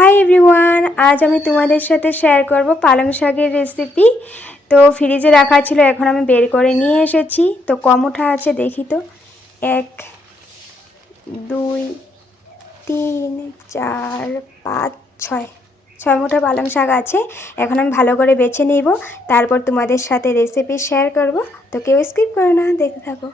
Hi everyone আজ আমি তোমাদের সাথে শেয়ার করব পালং শাকের রেসিপি তো ফ্রিজে রাখা ছিল, এখন আমি বের করে নিয়ে এসেছি। তো কম ওঠা আছে, দেখি তো। এক, দুই, তিন, চার, পাঁচ, ছয়। ছয় মুঠো পালং শাক আছে। এখন আমি ভালো করে বেছে নিব। তারপর তোমাদের সাথে রেসিপি শেয়ার করব। তো কেউ স্কিপ করো না, দেখতে থাকো।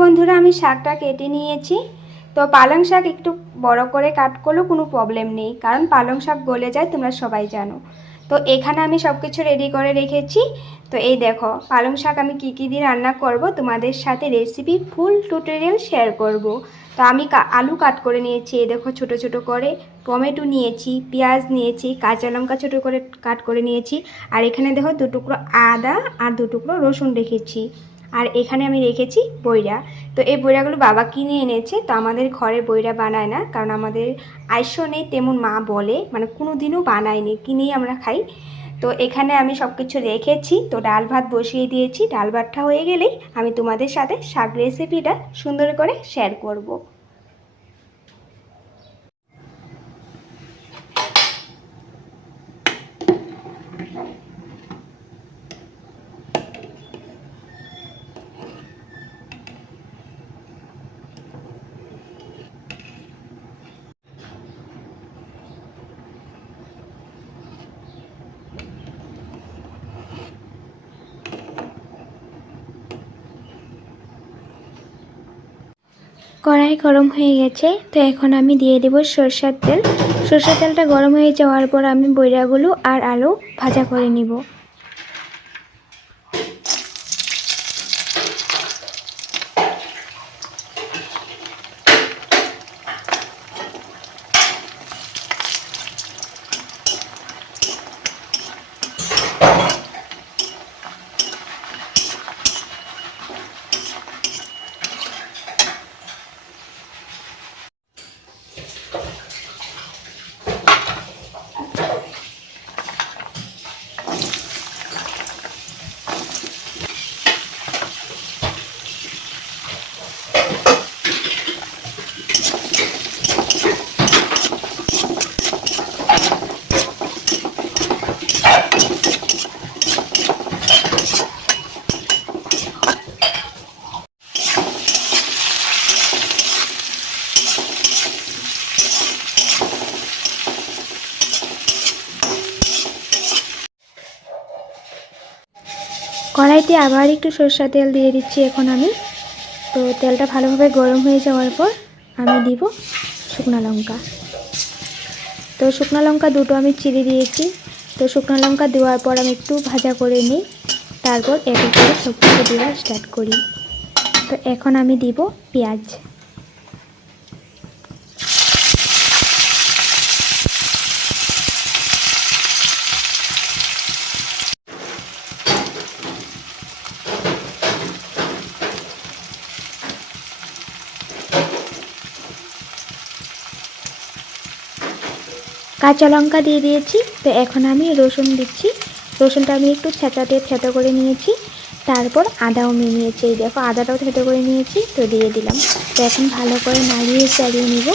বন্ধুরা, আমি শাকটা কেটে নিয়েছি। তো পালং শাক একটু বড় করে কাট করলেও কোনো প্রবলেম নেই, কারণ পালং শাক গলে যায়, তোমরা সবাই জানো। তো এখানে আমি সব কিছু রেডি করে রেখেছি। তো এই দেখো, পালং শাক আমি কী কী দিয়ে রান্না করব, তোমাদের সাথে রেসিপি ফুল টিউটোরিয়াল শেয়ার করব। তো আমি আলু কাট করে নিয়েছি, এই দেখো ছোট ছোট করে। টমেটো নিয়েছি, পেঁয়াজ নিয়েছি, কাঁচা লঙ্কা ছোটো করে কাট করে নিয়েছি। আর এখানে দেখো দু টুকরো আদা আর দু টুকরো রসুন রেখেছি। আর এখানে আমি রেখেছি বইরা তো এই বইরাগুলো বাবা কিনে এনেছে, তো আমাদের ঘরে বইরা বানায় না, কারণ আমাদের আয়স নেই, তেমন মা বলে মানে কোনো দিনও বানায়নি, কিনেই আমরা খাই তো এখানে আমি সব কিছু রেখেছি, তো ডাল ভাত বসিয়ে দিয়েছি, ডাল ভাতটা হয়ে গেলেই আমি তোমাদের সাথে শাক রেসিপিটা সুন্দর করে শেয়ার করব। কড়াই গরম হয়ে গেছে, তো এখন আমি দিয়ে দেব সরষের তেল। সরষের তেলটা গরম হয়ে যাওয়ার পর আমি বইরাগুলো আর আলু ভাজা করে নিব। কড়াইতে আবার একটু সরষা তেল দিয়ে দিচ্ছি এখন আমি। তো তেলটা ভালোভাবে গরম হয়ে যাওয়ার পর আমি দিব শুকনো লঙ্কা। তো শুকনো লঙ্কা দুটো আমি চিড়ে দিয়েছি। তো শুকনো লঙ্কা দেওয়ার পর আমি একটু ভাজা করে নিই। তারপর এক করে সব কিছু দেওয়া স্টার্ট করি। তো এখন আমি দিব পেঁয়াজ। কাঁচা লঙ্কা দিয়ে দিয়েছি। তো এখন আমি রসুন দিচ্ছি। রসুনটা আমি একটু ছেঁচা দিয়ে থেঁতো করে নিয়েছি। তারপর আদাও মিনিয়েছি এই দেখো, আদাটাও থেঁতো করে নিয়েছি। তো দিয়ে দিলাম। তো এখন ভালো করে নাড়িয়ে চালিয়ে নিব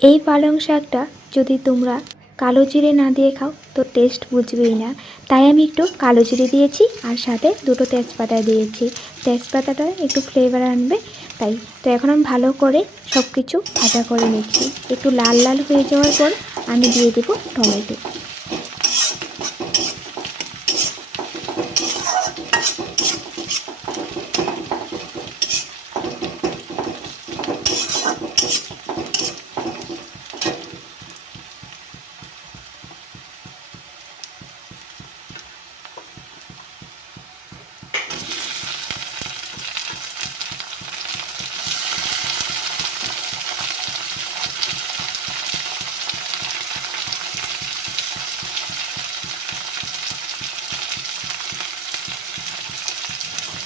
এই পালং শাকটা যদি তোমরা কালো জিরে না দিয়ে খাও, তো টেস্ট বুঝবেই না। তাই আমি একটু কালো জিরে দিয়েছি আর সাথে দুটো তেজপাতা দিয়েছি। তেজপাতাটা একটু ফ্লেভার আনবে, তাই। তো এখন আমি ভালো করে সব কিছু ভাজা করে নিচ্ছি। একটু লাল লাল হয়ে যাওয়ার পর আমি দিয়ে দেবো টমেটো।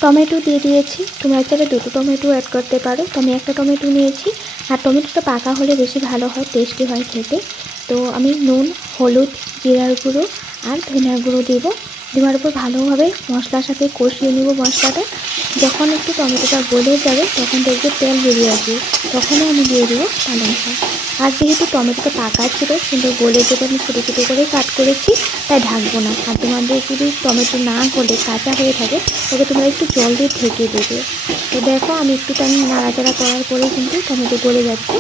টমেটো দিয়ে দিয়েছি। তোমরা চাইলে দুটো টমেটো অ্যাড করতে পারো। তো আমি একটা টমেটো নিয়েছি। আর টমেটোটা পাকা হলে বেশি ভালো হয় টেস্টি হয় খেতে। তো আমি নুন, হলুদ, জিরার গুঁড়ো আর ধনিয়ার গুঁড়ো দেবো। দেওয়ার পর ভালোভাবে মশলার সাথে কষিয়ে নেব মশলাটা। যখন একটু টমেটোটা গলে যাবে, তখন দেখবে তেল বেরিয়ে আসবে। তখনই আমি দিয়ে দেবো পালং শাক আর যেহেতু টমেটোটা পাকা ছিল কিন্তু গলে যেটা আমি ছোটো ছোটো করে কাট করেছি, তাই ঢাকবো না। আর তোমাদের যদি টমেটো না গলে কাঁচা হয়ে থাকে, তবে তোমরা একটু জল দিয়ে ঢেকে দেবে। তো দেখো, আমি একটু টাইম নাড়াচাড়া করার পরে কিন্তু টমেটো গলে যাচ্ছে।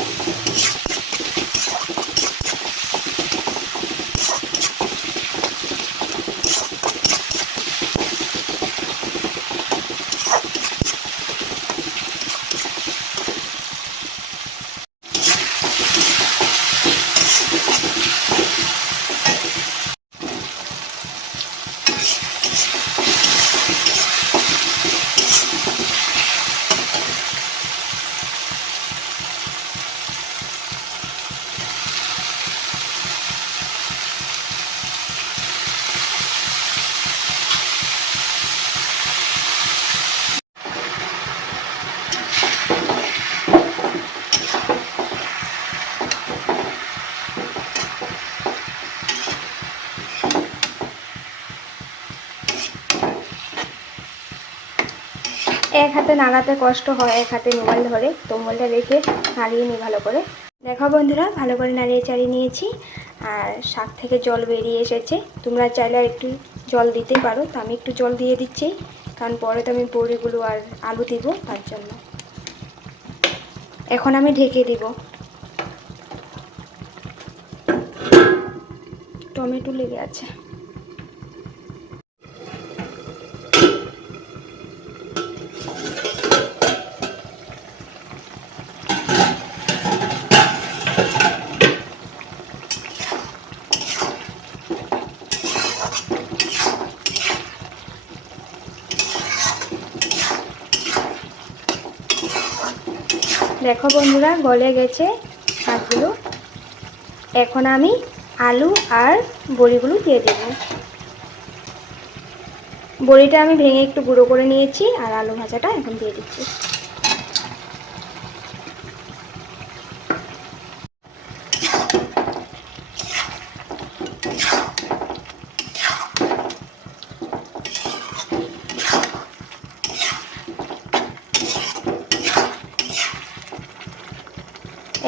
এক হাতে নাড়াতে কষ্ট হয়, এক হাতে মোবাইল ধরে। তো মোবাইলটা রেখে নাড়িয়ে নিই ভালো করে। দেখো বন্ধুরা, ভালো করে নাড়িয়ে চাড়িয়ে নিয়েছি। আর শাক থেকে জল বেরিয়ে এসেছে। তোমরা চাইলে একটু জল দিতেই পারো। তো আমি একটু জল দিয়ে দিচ্ছি, কারণ পরে তো আমি বড়িগুলো আর আলু দিব তার জন্য। এখন আমি ঢেকে দিব। টমেটো লেগে আছে। দেখো বন্ধুরা, গলে গেছে শাকগুলো। এখন আমি আলু আর বড়িগুলো দিয়ে দেব। বড়িটা আমি ভেঙে একটু গুঁড়ো করে নিয়েছি আর আলু ভাজাটা এখন দিয়ে দিচ্ছি।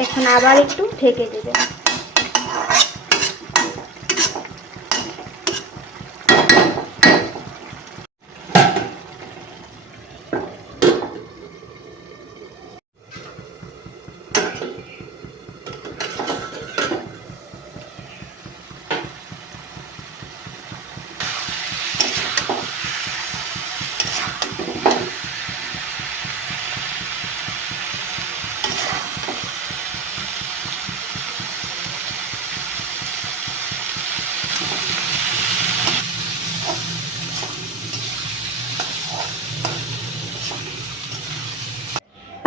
এখন আবার একটু ঢেকে দেবেন।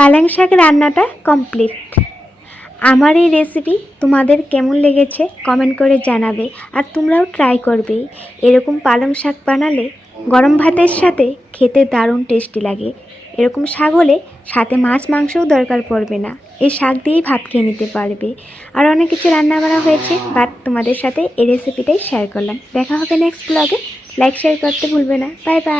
পালং শাক রান্নাটা কমপ্লিট আমার এই রেসিপি তোমাদের কেমন লেগেছে কমেন্ট করে জানাবে আর তোমরাও ট্রাই করবে। এরকম পালং শাক বানালে গরম ভাতের সাথে খেতে দারুণ টেস্টি লাগে। এরকম শাক হলে সাথে মাছ মাংসও দরকার পড়বে না। এই শাক দিয়েই ভাত খেয়ে নিতে পারবে। আর অনেক কিছু রান্না করা হয়েছে বাট তোমাদের সাথে এই রেসিপিটাই শেয়ার করলাম। দেখা হবে নেক্সট ব্লগে লাইক শেয়ার করতে ভুলবে না। Bye bye